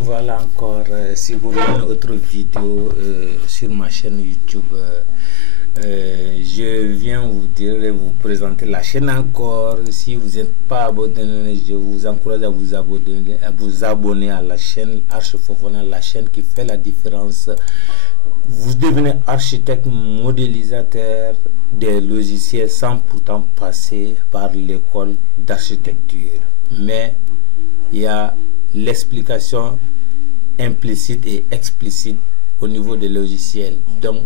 Voilà encore. Si vous voulez une autre vidéo sur ma chaîne YouTube, je viens vous dire et vous présenter la chaîne encore. Si vous n'êtes pas abonné, je vous encourage à vous abonner à la chaîne Archi Fofana, la chaîne qui fait la différence. Vous devenez architecte modélisateur des logiciels sans pourtant passer par l'école d'architecture. Mais il y a l'explication implicite et explicite au niveau des logiciels. Donc,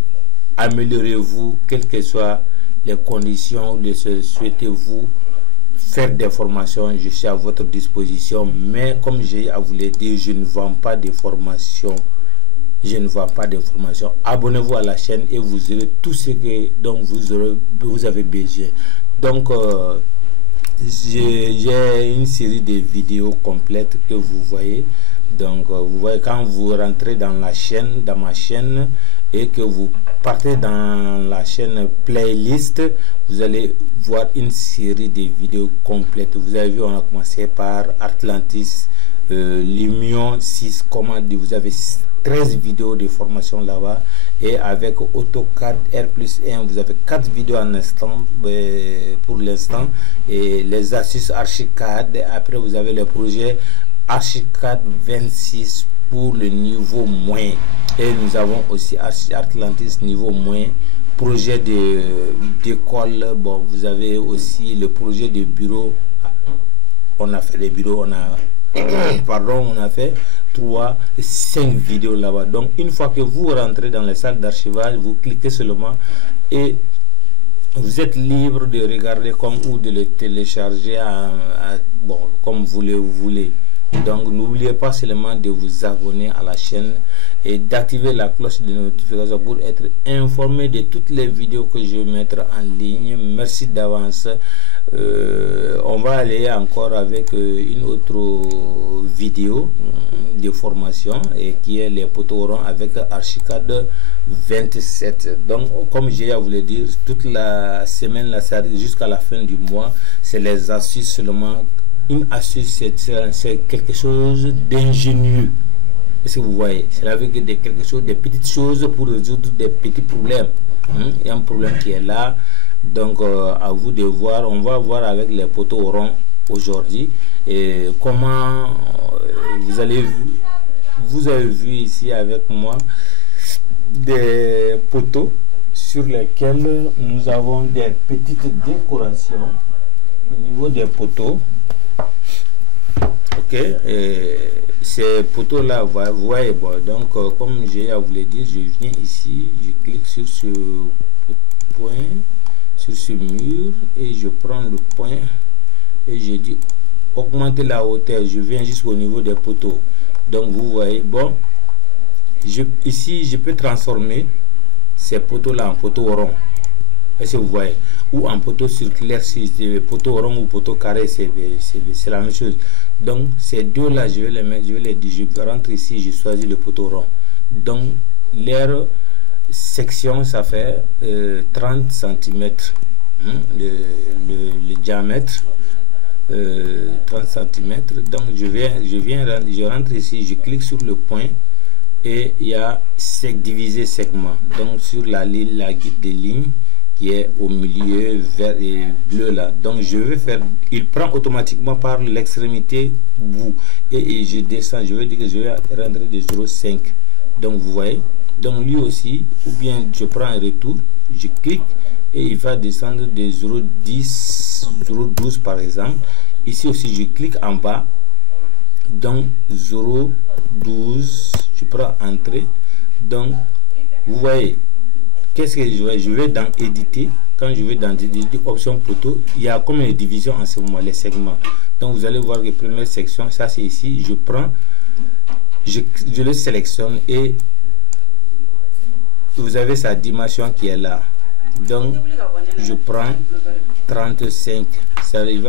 améliorez-vous, quelles que soient les conditions, souhaitez-vous faire des formations, je suis à votre disposition. Mais comme j'ai à vous le dire, je ne vends pas de formation. Abonnez-vous à la chaîne et vous aurez tout ce dont vous avez besoin. Donc, j'ai une série de vidéos complètes que vous voyez. Donc vous voyez, quand vous rentrez dans ma chaîne et que vous partez dans la chaîne playlist, vous allez voir une série de vidéos complètes. Vous avez vu, on a commencé par Atlantis, Lumion 6, comment dire, vous avez 13 vidéos de formation là-bas, et avec AutoCAD R+1 vous avez 4 vidéos en instant pour l'instant, et les astuces Archicad. Après vous avez le projet Archicad 26 pour le niveau moins, et nous avons aussi Atlantis niveau moins, projet d'école. Bon, vous avez aussi le projet de bureau. On a fait des bureaux, on a fait 5 vidéos là-bas. Donc une fois que vous rentrez dans les salles d'archivage, vous cliquez seulement et vous êtes libre de regarder ou de le télécharger comme vous le voulez. Donc n'oubliez pas seulement de vous abonner à la chaîne et d'activer la cloche de notification pour être informé de toutes les vidéos que je vais mettre en ligne. Merci d'avance. On va aller encore avec une autre vidéo de formation, et qui est les poteaux ronds avec Archicad 27. Donc comme j'ai à vous le dire, toute la semaine jusqu'à la fin du mois, c'est les astuces seulement. Une astuce, c'est quelque chose d'ingénieux. Est-ce que vous voyez? C'est avec des petites choses pour résoudre des petits problèmes. Il y a un problème qui est là. Donc à vous de voir. On va voir avec les poteaux ronds aujourd'hui et comment vous avez vu ici avec moi des poteaux sur lesquels nous avons des petites décorations au niveau des poteaux. Ok, ces poteaux là, vous voyez, bon, donc comme j'ai à vous le dire, je viens ici, je clique sur ce point, sur ce mur, et je prends le point et je dis augmenter la hauteur. Je viens jusqu'au niveau des poteaux. Donc vous voyez, bon, ici je peux transformer ces poteaux là en poteaux ronds. Est-ce que vous voyez? Ou en poteau circulaire, si c'est poteau rond ou poteau carré, c'est la même chose. Donc ces deux là, je vais les mettre, je rentre ici, je choisis le poteau rond. Donc leur section, ça fait 30 cm, le diamètre, 30 cm. Donc je rentre ici, je clique sur le point et il y a diviser segment. Donc sur la guide des lignes qui est au milieu vert et bleu là, donc je vais faire, il prend automatiquement par l'extrémité bout, et je descends, je vais dire que je vais rentrer de 0,5. donc vous voyez, donc lui aussi, ou bien je prends un retour, je clique et il va descendre de 0,10, 0,12 par exemple. Ici aussi je clique en bas, donc 0,12, je prends entrée. Donc vous voyez, qu'est-ce que je vais dans éditer. Quand je vais dans éditer option poteau, il y a comme une division en ce moment, les segments. Donc vous allez voir les premières sections, ça c'est ici, je prends, je le sélectionne et vous avez sa dimension qui est là. Donc je prends 35,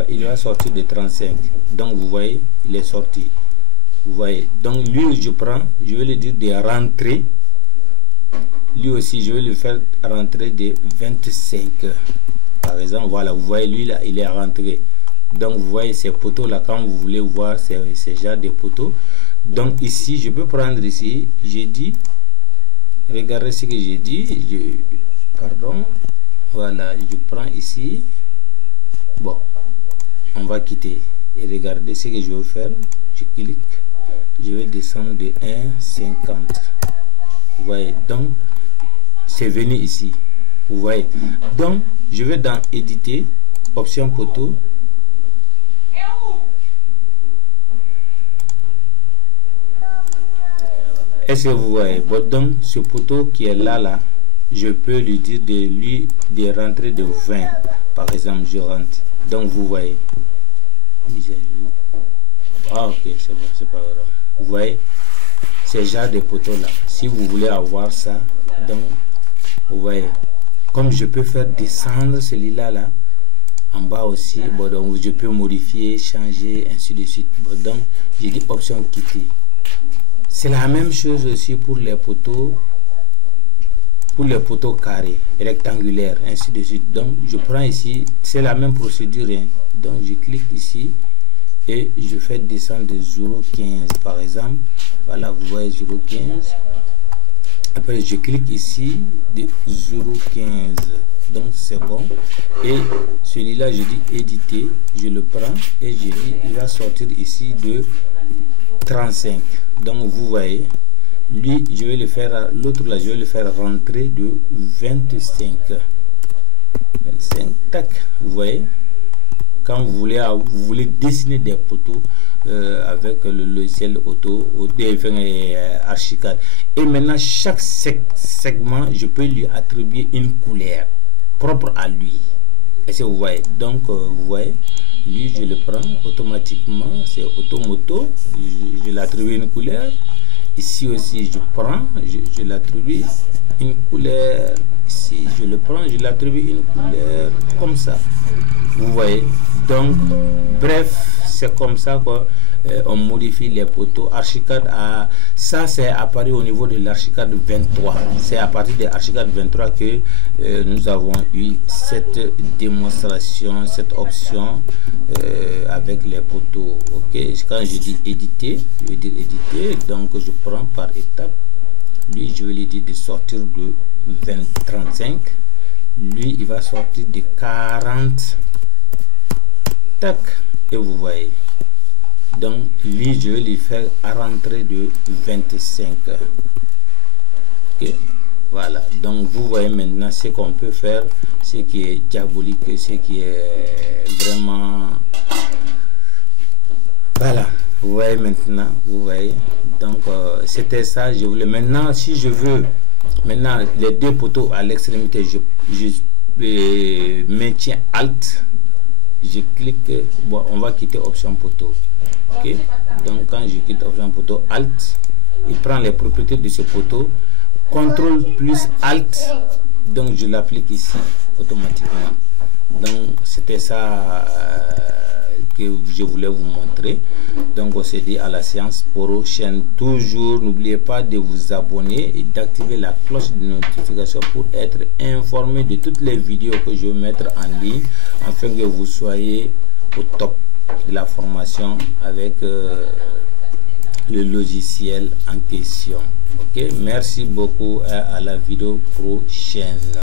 il va sortir de 35. Donc vous voyez, il est sorti. Vous voyez, donc lui je prends, je vais lui dire de rentrer. Lui aussi je vais le faire rentrer de 25 par exemple. Voilà, vous voyez, lui là il est rentré. Donc vous voyez ces poteaux là, quand vous voulez voir ces genres de poteaux. Donc ici je peux prendre ici, j'ai dit, regardez ce que j'ai dit, pardon, voilà, je prends ici. Bon, on va quitter et regardez ce que je vais faire. Je clique, je vais descendre de 1,50. Vous voyez, donc c'est venu ici. Vous voyez, donc je vais dans éditer, option poteau. Est-ce que vous voyez? Bon, donc ce poteau qui est là, je peux lui dire de rentrer de 20. Par exemple, je rentre. Donc vous voyez. Ah ok, c'est bon, c'est pas grave. Vous voyez, ces genres de poteaux là. Si vous voulez avoir ça, donc vous voyez, comme je peux faire descendre celui-là là, en bas aussi, bon, donc je peux modifier, changer, ainsi de suite. Bon, donc j'ai dit option quitter. C'est la même chose aussi pour les poteaux carrés, rectangulaires, ainsi de suite. Donc je prends ici, c'est la même procédure, hein. Donc je clique ici et je fais descendre de 0,15 par exemple. Voilà, vous voyez 0,15. Après je clique ici de 0,15. Donc c'est bon. Et celui-là, je dis éditer, je le prends et je dis il va sortir ici de 35. Donc vous voyez, lui je vais le faire, l'autre là je vais le faire rentrer de 25. Tac, vous voyez, quand vous voulez dessiner des poteaux avec le logiciel Archicad. Et maintenant chaque segment je peux lui attribuer une couleur propre à lui. Est-ce que vous voyez? Donc vous voyez, lui je le prends automatiquement, c'est automoto, je l'attribue une couleur. Ici aussi je prends, je l'attribue une couleur. Ici je le prends, je l'attribue une couleur, comme ça. Vous voyez, donc bref, c'est comme ça qu'on modifie les poteaux. Archicad ça c'est apparu au niveau de l'Archicad 23. C'est à partir de l'Archicad 23 que nous avons eu cette démonstration, cette option avec les poteaux. Ok, quand je dis éditer, je vais dire éditer, donc je prends par étape. Lui je vais lui dire de sortir de 35. Lui il va sortir de 40. Tac, et vous voyez, donc lui je vais lui faire à rentrer de 25. Ok, voilà, donc vous voyez maintenant ce qu'on peut faire, ce qui est diabolique, ce qui est vraiment, voilà, vous voyez maintenant, vous voyez, donc c'était ça. Je voulais maintenant, si je veux maintenant les deux poteaux à l'extrémité, je maintiens Alt, je clique. Bon, on va quitter option poteau. Ok, donc quand je quitte option poteau, Alt, il prend les propriétés de ce poteau, contrôle plus Alt, donc je l'applique ici automatiquement. Donc c'était ça que je voulais vous montrer. Donc on se dit à la séance prochaine. Toujours n'oubliez pas de vous abonner et d'activer la cloche de notification pour être informé de toutes les vidéos que je vais mettre en ligne, afin que vous soyez au top de la formation avec le logiciel en question. Ok, merci beaucoup, à la vidéo prochaine.